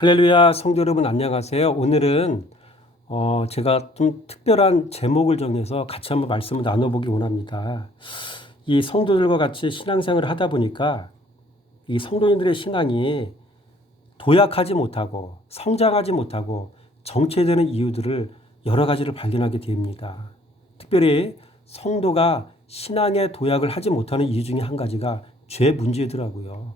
할렐루야, 성도 여러분 안녕하세요. 오늘은 제가 좀 특별한 제목을 정해서 같이 한번 말씀을 나눠보기 원합니다. 이 성도들과 같이 신앙생활을 하다 보니까 이 성도님들의 신앙이 도약하지 못하고 성장하지 못하고 정체되는 이유들을 여러 가지를 발견하게 됩니다. 특별히 성도가 신앙의 도약을 하지 못하는 이유 중에 한 가지가 죄 문제더라고요.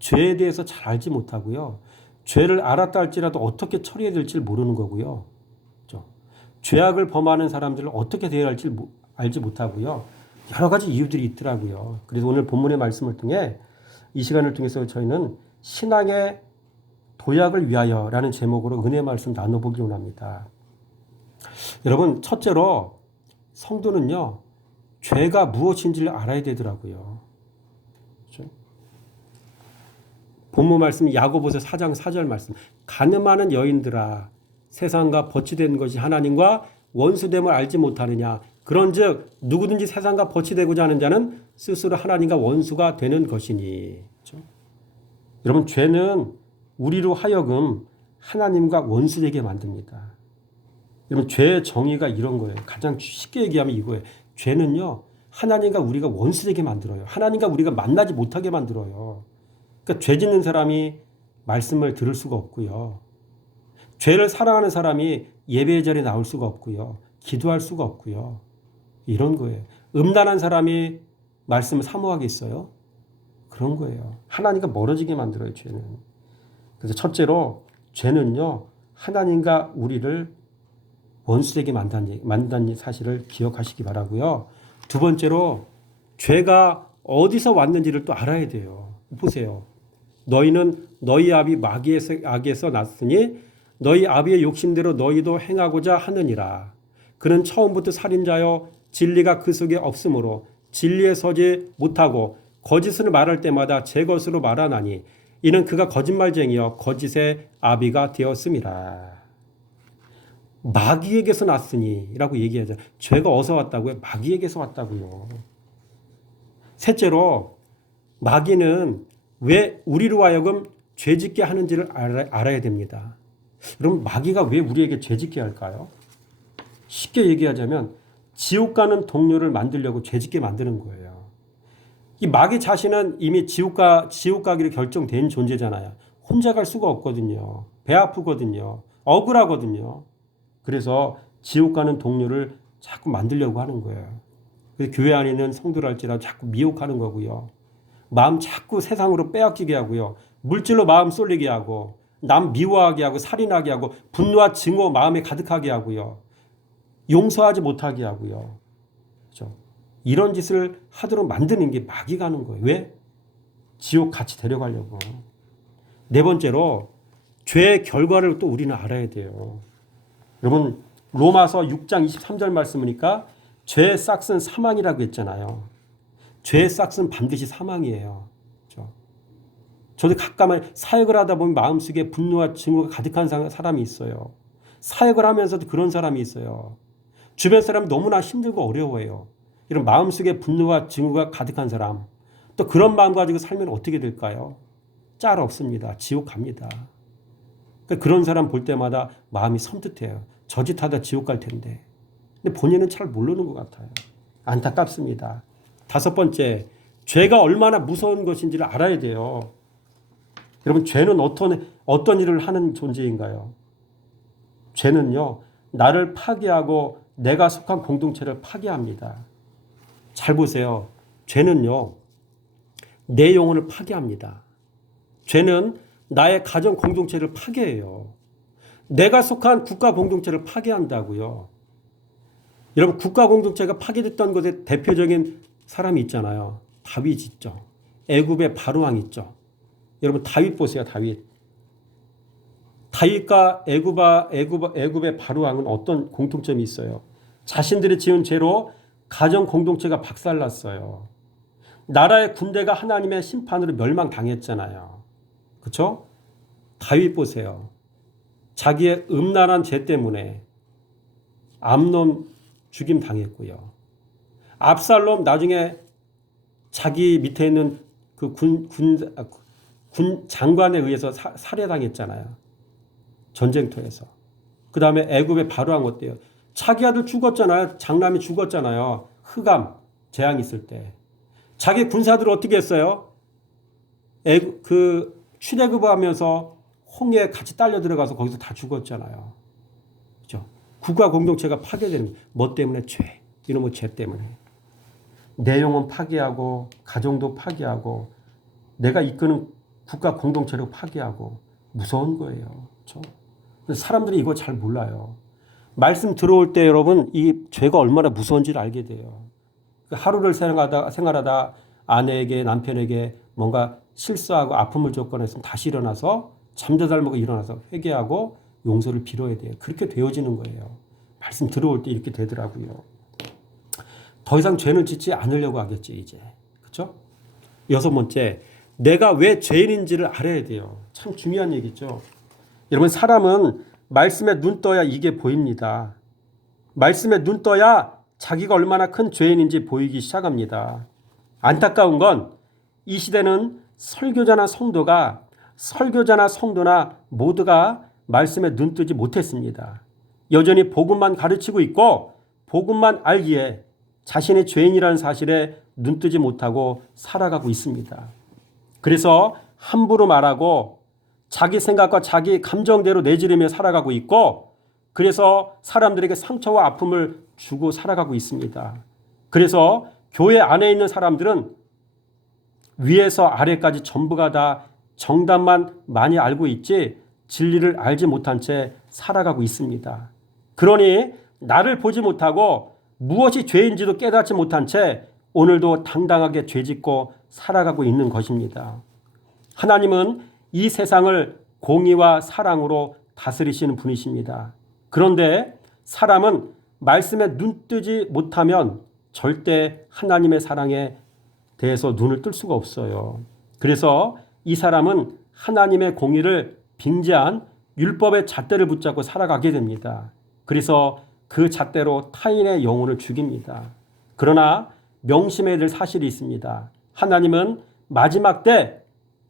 죄에 대해서 잘 알지 못하고요. 죄를 알았다 할지라도 어떻게 처리해야 될지 모르는 거고요. 그렇죠? 죄악을 범하는 사람들을 어떻게 대해야 할지 알지 못하고요. 여러 가지 이유들이 있더라고요. 그래서 오늘 본문의 말씀을 통해 이 시간을 통해서 저희는 신앙의 도약을 위하여라는 제목으로 은혜 말씀 나눠보기 원합니다. 여러분, 첫째로 성도는요, 죄가 무엇인지를 알아야 되더라고요. 그렇죠? 본문 말씀 야고보서 4장 4절 말씀. 가늠하는 여인들아 세상과 버치된 것이 하나님과 원수됨을 알지 못하느냐. 그런즉 누구든지 세상과 버치되고자 하는 자는 스스로 하나님과 원수가 되는 것이니. 그렇죠? 여러분, 죄는 우리로 하여금 하나님과 원수되게 만듭니다. 여러분, 죄의 정의가 이런 거예요. 가장 쉽게 얘기하면 이거예요. 죄는요, 하나님과 우리가 원수되게 만들어요. 하나님과 우리가 만나지 못하게 만들어요. 그러니까 죄 짓는 사람이 말씀을 들을 수가 없고요. 죄를 사랑하는 사람이 예배의 자리에 나올 수가 없고요. 기도할 수가 없고요. 이런 거예요. 음란한 사람이 말씀을 사모하겠어요? 그런 거예요. 하나님과 멀어지게 만들어요, 죄는. 그래서 첫째로 죄는요, 하나님과 우리를 원수되게 만든다는 사실을 기억하시기 바라고요. 두 번째로 죄가 어디서 왔는지를 또 알아야 돼요. 보세요. 너희는 너희 아비 마귀의 악에서 났으니 너희 아비의 욕심대로 너희도 행하고자 하느니라. 그는 처음부터 살인자여 진리가 그 속에 없으므로 진리에 서지 못하고 거짓을 말할 때마다 제 것으로 말하나니 이는 그가 거짓말쟁이여 거짓의 아비가 되었음이라. 마귀에게서 났으니 라고 얘기하죠. 죄가 어디서 왔다고요? 마귀에게서 왔다고요. 셋째로 마귀는 왜 우리로 하여금 죄짓게 하는지를 알아야 됩니다. 그럼 마귀가 왜 우리에게 죄짓게 할까요? 쉽게 얘기하자면 지옥 가는 동료를 만들려고 죄짓게 만드는 거예요. 이 마귀 자신은 이미 지옥 가기로 결정된 존재잖아요. 혼자 갈 수가 없거든요. 배 아프거든요. 억울하거든요. 그래서 지옥 가는 동료를 자꾸 만들려고 하는 거예요. 그래서 교회 안에 있는 성도랄지라도 자꾸 미혹하는 거고요. 마음 자꾸 세상으로 빼앗기게 하고요. 물질로 마음 쏠리게 하고 남 미워하게 하고 살인하게 하고 분노와 증오 마음에 가득하게 하고요. 용서하지 못하게 하고요. 그렇죠? 이런 짓을 하도록 만드는 게 마귀가 하는 거예요. 왜? 지옥 같이 데려가려고. 네 번째로 죄의 결과를 또 우리는 알아야 돼요. 여러분 로마서 6장 23절 말씀이니까 죄의 싹은 사망이라고 했잖아요. 죄의 싹은 반드시 사망이에요. 그렇죠? 저도 가끔은 사역을 하다 보면 마음속에 분노와 증오가 가득한 사람이 있어요. 사역을 하면서도 그런 사람이 있어요. 주변 사람이 너무나 힘들고 어려워해요. 이런 마음속에 분노와 증오가 가득한 사람. 또 그런 마음 가지고 살면 어떻게 될까요? 짤 없습니다. 지옥 갑니다. 그러니까 그런 사람 볼 때마다 마음이 섬뜩해요. 저 짓 하다 지옥 갈 텐데. 근데 본인은 잘 모르는 것 같아요. 안타깝습니다. 다섯 번째, 죄가 얼마나 무서운 것인지를 알아야 돼요. 여러분, 죄는 어떤 일을 하는 존재인가요? 죄는요, 나를 파괴하고 내가 속한 공동체를 파괴합니다. 잘 보세요. 죄는요, 내 영혼을 파괴합니다. 죄는 나의 가정 공동체를 파괴해요. 내가 속한 국가 공동체를 파괴한다고요. 여러분, 국가 공동체가 파괴됐던 것의 대표적인 사람이 있잖아요. 다윗 있죠. 애굽의 바로왕 있죠. 여러분, 다윗 보세요. 다윗과 애굽의 바로왕은 어떤 공통점이 있어요? 자신들이 지은 죄로 가정 공동체가 박살났어요. 나라의 군대가 하나님의 심판으로 멸망당했잖아요. 그렇죠? 다윗 보세요. 자기의 음란한 죄 때문에 암논 죽임 당했고요. 압살롬 나중에 자기 밑에 있는 그 군 장관에 의해서 살해당했잖아요. 전쟁터에서. 그 다음에 애굽에 바로한 것도요. 자기 아들 죽었잖아요. 장남이 죽었잖아요. 흑암 재앙 있을 때. 자기 군사들을 어떻게 했어요? 출애굽하면서 홍해에 같이 딸려 들어가서 거기서 다 죽었잖아요. 그렇죠? 국가 공동체가 파괴되는 뭐 때문에? 죄. 이놈의 죄 때문에. 내 영혼 파괴하고 가정도 파괴하고 내가 이끄는 국가 공동체를 파괴하고 무서운 거예요. 그렇죠? 사람들이 이거 잘 몰라요. 말씀 들어올 때 여러분 이 죄가 얼마나 무서운지를 알게 돼요. 하루를 생활하다 아내에게 남편에게 뭔가 실수하고 아픔을 줬거나 했으면 다시 일어나서 잠자다 먹고 일어나서 회개하고 용서를 빌어야 돼요. 그렇게 되어지는 거예요. 말씀 들어올 때 이렇게 되더라고요. 더 이상 죄는 짓지 않으려고 하겠지 이제. 그렇죠? 여섯 번째, 내가 왜 죄인인지를 알아야 돼요. 참 중요한 얘기죠. 여러분 사람은 말씀에 눈 떠야 이게 보입니다. 말씀에 눈 떠야 자기가 얼마나 큰 죄인인지 보이기 시작합니다. 안타까운 건 이 시대는 설교자나 성도나 모두가 말씀에 눈 뜨지 못했습니다. 여전히 복음만 가르치고 있고 복음만 알기에 자신의 죄인이라는 사실에 눈 뜨지 못하고 살아가고 있습니다. 그래서 함부로 말하고 자기 생각과 자기 감정대로 내지르며 살아가고 있고 그래서 사람들에게 상처와 아픔을 주고 살아가고 있습니다. 그래서 교회 안에 있는 사람들은 위에서 아래까지 전부가 다 정답만 많이 알고 있지 진리를 알지 못한 채 살아가고 있습니다. 그러니 나를 보지 못하고 무엇이 죄인지도 깨닫지 못한 채 오늘도 당당하게 죄짓고 살아가고 있는 것입니다. 하나님은 이 세상을 공의와 사랑으로 다스리시는 분이십니다. 그런데 사람은 말씀에 눈 뜨지 못하면 절대 하나님의 사랑에 대해서 눈을 뜰 수가 없어요. 그래서 이 사람은 하나님의 공의를 빙자한 율법의 잣대를 붙잡고 살아가게 됩니다. 그래서 그 잣대로 타인의 영혼을 죽입니다. 그러나 명심해야 될 사실이 있습니다. 하나님은 마지막 때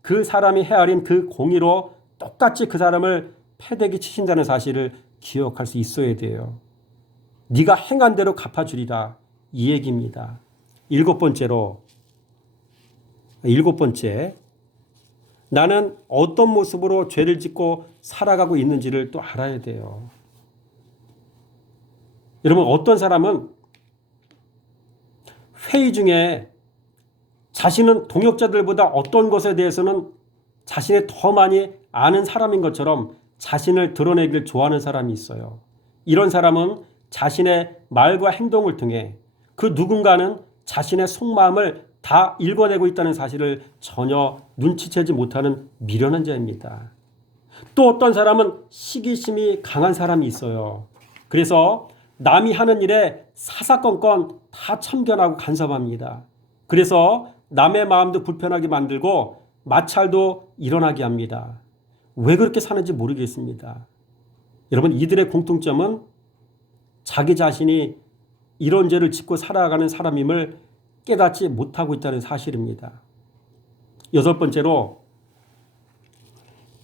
그 사람이 헤아린 그 공의로 똑같이 그 사람을 패대기 치신다는 사실을 기억할 수 있어야 돼요. 네가 행한 대로 갚아주리라 이 얘기입니다. 일곱 번째, 나는 어떤 모습으로 죄를 짓고 살아가고 있는지를 또 알아야 돼요. 여러분 어떤 사람은 회의 중에 자신은 동역자들보다 어떤 것에 대해서는 자신이 더 많이 아는 사람인 것처럼 자신을 드러내기를 좋아하는 사람이 있어요. 이런 사람은 자신의 말과 행동을 통해 그 누군가는 자신의 속마음을 다 읽어내고 있다는 사실을 전혀 눈치채지 못하는 미련한 자입니다. 또 어떤 사람은 시기심이 강한 사람이 있어요. 그래서 남이 하는 일에 사사건건 다 참견하고 간섭합니다. 그래서 남의 마음도 불편하게 만들고 마찰도 일어나게 합니다. 왜 그렇게 사는지 모르겠습니다. 여러분 이들의 공통점은 자기 자신이 이런 죄를 짓고 살아가는 사람임을 깨닫지 못하고 있다는 사실입니다. 여섯 번째로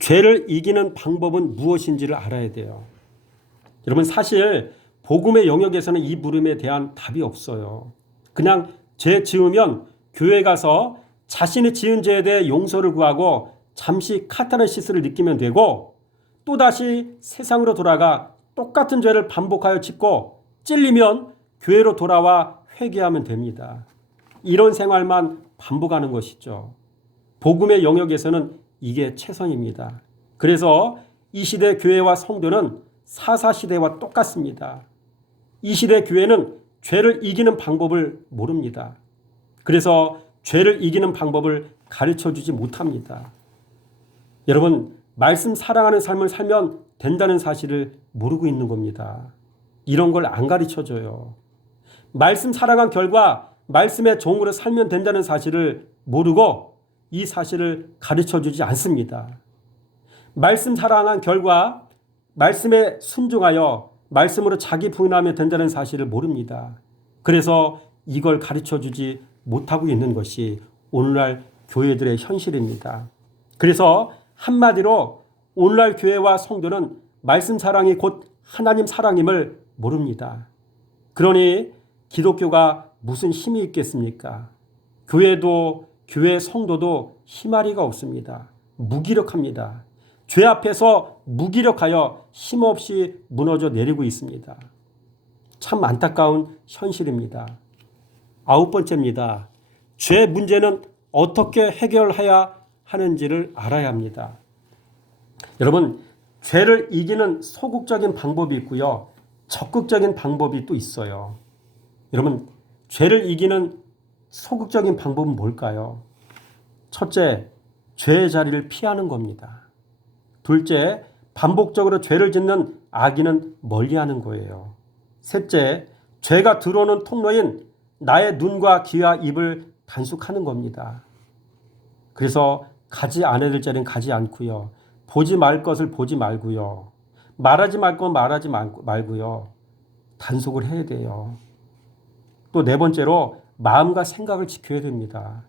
죄를 이기는 방법은 무엇인지를 알아야 돼요. 여러분 사실 복음의 영역에서는 이 물음에 대한 답이 없어요. 그냥 죄 지으면 교회 가서 자신이 지은 죄에 대해 용서를 구하고 잠시 카타르시스를 느끼면 되고 또다시 세상으로 돌아가 똑같은 죄를 반복하여 짓고 찔리면 교회로 돌아와 회개하면 됩니다. 이런 생활만 반복하는 것이죠. 복음의 영역에서는 이게 최선입니다. 그래서 이 시대 교회와 성도는 사사시대와 똑같습니다. 이 시대 교회는 죄를 이기는 방법을 모릅니다. 그래서 죄를 이기는 방법을 가르쳐주지 못합니다. 여러분 말씀 사랑하는 삶을 살면 된다는 사실을 모르고 있는 겁니다. 이런 걸 안 가르쳐줘요. 말씀 사랑한 결과 말씀의 종으로 살면 된다는 사실을 모르고 이 사실을 가르쳐주지 않습니다. 말씀 사랑한 결과 말씀에 순종하여 말씀으로 자기 부인하면 된다는 사실을 모릅니다. 그래서 이걸 가르쳐주지 못하고 있는 것이 오늘날 교회들의 현실입니다. 그래서 한마디로 오늘날 교회와 성도는 말씀 사랑이 곧 하나님 사랑임을 모릅니다. 그러니 기독교가 무슨 힘이 있겠습니까? 교회도 교회 성도도 힘아리가 없습니다. 무기력합니다. 죄 앞에서 무기력하여 힘없이 무너져 내리고 있습니다. 참 안타까운 현실입니다. 9번째입니다. 죄 문제는 어떻게 해결해야 하는지를 알아야 합니다. 여러분, 죄를 이기는 소극적인 방법이 있고요. 적극적인 방법이 또 있어요. 여러분, 죄를 이기는 소극적인 방법은 뭘까요? 첫째, 죄의 자리를 피하는 겁니다. 둘째, 반복적으로 죄를 짓는 악인은 멀리하는 거예요. 셋째, 죄가 들어오는 통로인 나의 눈과 귀와 입을 단속하는 겁니다. 그래서 가지 않아야 될 자리는 가지 않고요. 보지 말 것을 보지 말고요. 말하지 말 건 말하지 말고요. 단속을 해야 돼요. 또 네 번째로 마음과 생각을 지켜야 됩니다.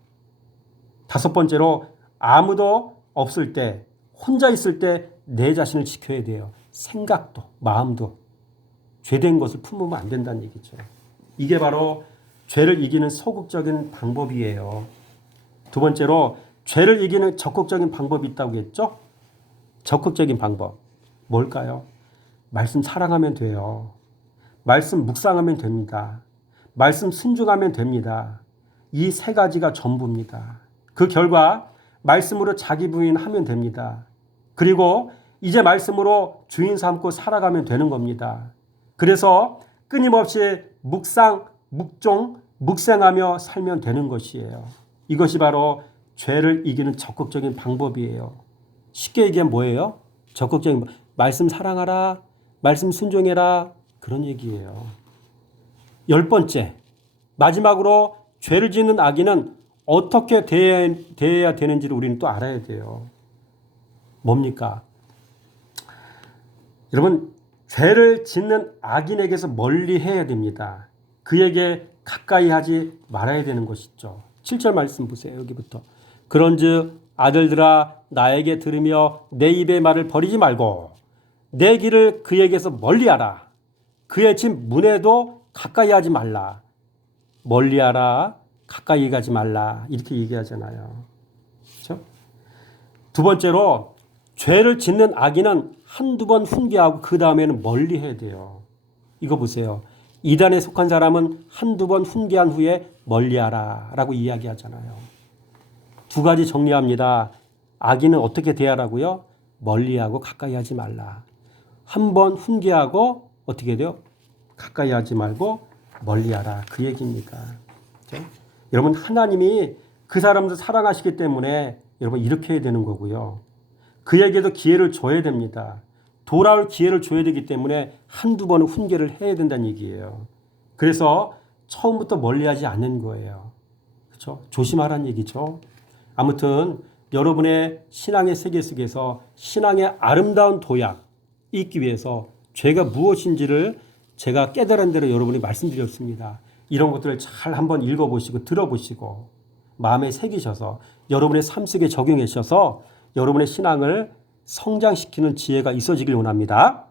다섯 번째로 아무도 없을 때, 혼자 있을 때 내 자신을 지켜야 돼요. 생각도 마음도 죄된 것을 품으면 안 된다는 얘기죠. 이게 바로 죄를 이기는 소극적인 방법이에요. 두 번째로 죄를 이기는 적극적인 방법이 있다고 했죠? 적극적인 방법 뭘까요? 말씀 사랑하면 돼요. 말씀 묵상하면 됩니다. 말씀 순종하면 됩니다. 이 세 가지가 전부입니다. 그 결과 말씀으로 자기 부인하면 됩니다. 그리고 이제 말씀으로 주인 삼고 살아가면 되는 겁니다. 그래서 끊임없이 묵상, 묵종, 묵생하며 살면 되는 것이에요. 이것이 바로 죄를 이기는 적극적인 방법이에요. 쉽게 얘기하면 뭐예요? 적극적인 말씀 사랑하라, 말씀 순종해라, 그런 얘기예요. 10번째, 마지막으로 죄를 짓는 악인은 어떻게 대해야 되는지를 우리는 또 알아야 돼요. 뭡니까? 여러분, 죄를 짓는 악인에게서 멀리 해야 됩니다. 그에게 가까이 하지 말아야 되는 것이죠. 7절 말씀 보세요. 여기부터. 그런즉 아들들아 나에게 들으며 내 입의 말을 버리지 말고 내 길을 그에게서 멀리하라. 그의 집 문에도 가까이 하지 말라. 멀리하라. 가까이 가지 말라. 이렇게 얘기하잖아요. 그렇죠? 두 번째로 죄를 짓는 악인은 한두 번 훈계하고 그 다음에는 멀리해야 돼요. 이거 보세요. 이단에 속한 사람은 한두 번 훈계한 후에 멀리하라 라고 이야기하잖아요. 두 가지 정리합니다. 악인은 어떻게 대하라고요? 멀리하고 가까이 하지 말라. 한 번 훈계하고 어떻게 돼요? 가까이 하지 말고 멀리하라. 그 얘기입니다. 그렇죠? 여러분, 하나님이 그 사람들 사랑하시기 때문에 여러분 이렇게 해야 되는 거고요. 그에게도 기회를 줘야 됩니다. 돌아올 기회를 줘야 되기 때문에 한두 번은 훈계를 해야 된다는 얘기예요. 그래서 처음부터 멀리하지 않는 거예요. 그렇죠? 조심하라는 얘기죠. 아무튼 여러분의 신앙의 세계 속에서 신앙의 아름다운 도약 있기 위해서 죄가 무엇인지를 제가 깨달은 대로 여러분이 말씀드렸습니다. 이런 것들을 잘 한번 읽어보시고 들어보시고 마음에 새기셔서 여러분의 삶 속에 적용하셔서 여러분의 신앙을 성장시키는 지혜가 있어지길 원합니다.